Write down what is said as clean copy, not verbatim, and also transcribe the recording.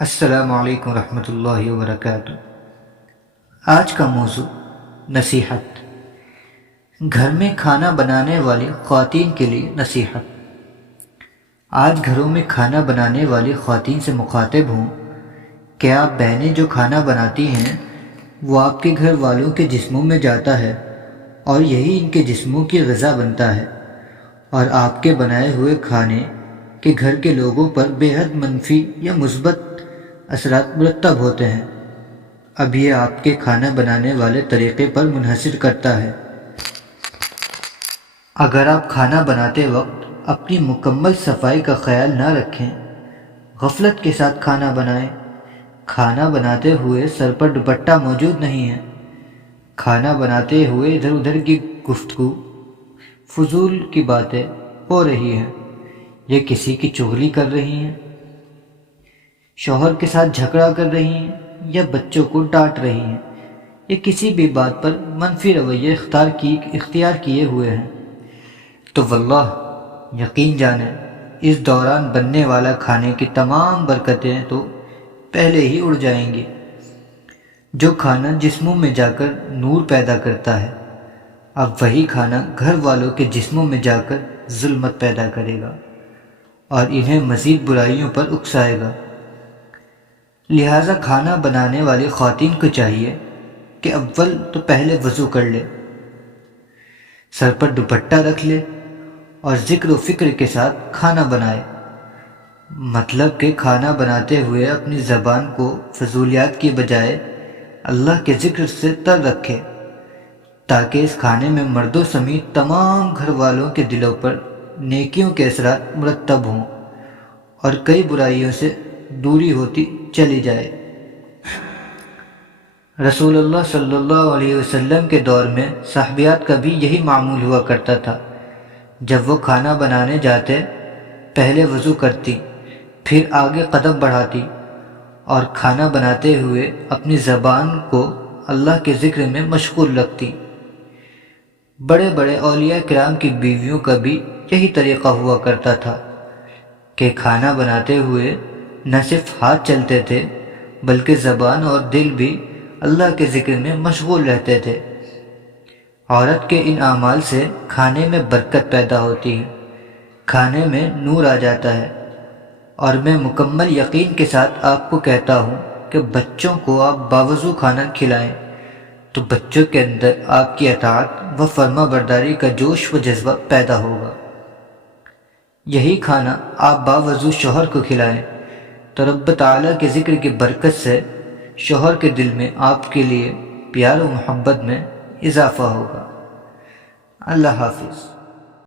السلام علیکم ورحمۃ اللہ وبرکاتہ۔ آج کا موضوع نصیحت، گھر میں کھانا بنانے والی خواتین کے لیے نصیحت۔ آج گھروں میں کھانا بنانے والی خواتین سے مخاطب ہوں کہ آپ بہنیں جو کھانا بناتی ہیں وہ آپ کے گھر والوں کے جسموں میں جاتا ہے اور یہی ان کے جسموں کی غذا بنتا ہے، اور آپ کے بنائے ہوئے کھانے کے گھر کے لوگوں پر بے حد منفی یا مثبت اثرات مرتب ہوتے ہیں۔ اب یہ آپ کے کھانا بنانے والے طریقے پر منحصر کرتا ہے۔ اگر آپ کھانا بناتے وقت اپنی مکمل صفائی کا خیال نہ رکھیں، غفلت کے ساتھ کھانا بنائیں، کھانا بناتے ہوئے سر پر دوپٹہ موجود نہیں ہے، کھانا بناتے ہوئے ادھر ادھر کی گفتگو، فضول کی باتیں ہو رہی ہیں، یا کسی کی چغلی کر رہی ہیں، شوہر کے ساتھ جھگڑا کر رہی ہیں، یا بچوں کو ڈانٹ رہی ہیں، یا کسی بھی بات پر منفی رویہ اختیار کیے ہوئے ہیں، تو واللہ یقین جانیں اس دوران بننے والا کھانے کی تمام برکتیں تو پہلے ہی اڑ جائیں گی۔ جو کھانا جسموں میں جا کر نور پیدا کرتا ہے، اب وہی کھانا گھر والوں کے جسموں میں جا کر ظلمت پیدا کرے گا اور انہیں مزید برائیوں پر اکسائے گا۔ لہٰذا کھانا بنانے والی خواتین کو چاہیے کہ اول تو پہلے وضو کر لے، سر پر دوپٹہ رکھ لے اور ذکر و فکر کے ساتھ کھانا بنائے، مطلب کہ کھانا بناتے ہوئے اپنی زبان کو فضولیات کی بجائے اللہ کے ذکر سے تر رکھے، تاکہ اس کھانے میں مردوں سمیت تمام گھر والوں کے دلوں پر نیکیوں کے اثرات مرتب ہوں اور کئی برائیوں سے دوری ہوتی چلی جائے۔ رسول اللہ صلی اللہ علیہ وسلم کے دور میں صحابیات کا بھی یہی معمول ہوا کرتا تھا۔ جب وہ کھانا بنانے جاتے پہلے وضو کرتی، پھر آگے قدم بڑھاتی اور کھانا بناتے ہوئے اپنی زبان کو اللہ کے ذکر میں مشغول رکھتی۔ بڑے بڑے اولیاء کرام کی بیویوں کا بھی یہی طریقہ ہوا کرتا تھا کہ کھانا بناتے ہوئے نہ صرف ہاتھ چلتے تھے بلکہ زبان اور دل بھی اللہ کے ذکر میں مشغول رہتے تھے۔ عورت کے ان اعمال سے کھانے میں برکت پیدا ہوتی ہے، کھانے میں نور آ جاتا ہے، اور میں مکمل یقین کے ساتھ آپ کو کہتا ہوں کہ بچوں کو آپ باوضو کھانا کھلائیں تو بچوں کے اندر آپ کی اطاعت و فرما برداری کا جوش و جذبہ پیدا ہوگا۔ یہی کھانا آپ باوضو شوہر کو کھلائیں تو رب تعالیٰ کے ذکر کی برکت سے شوہر کے دل میں آپ کے لیے پیار و محبت میں اضافہ ہوگا۔ اللہ حافظ۔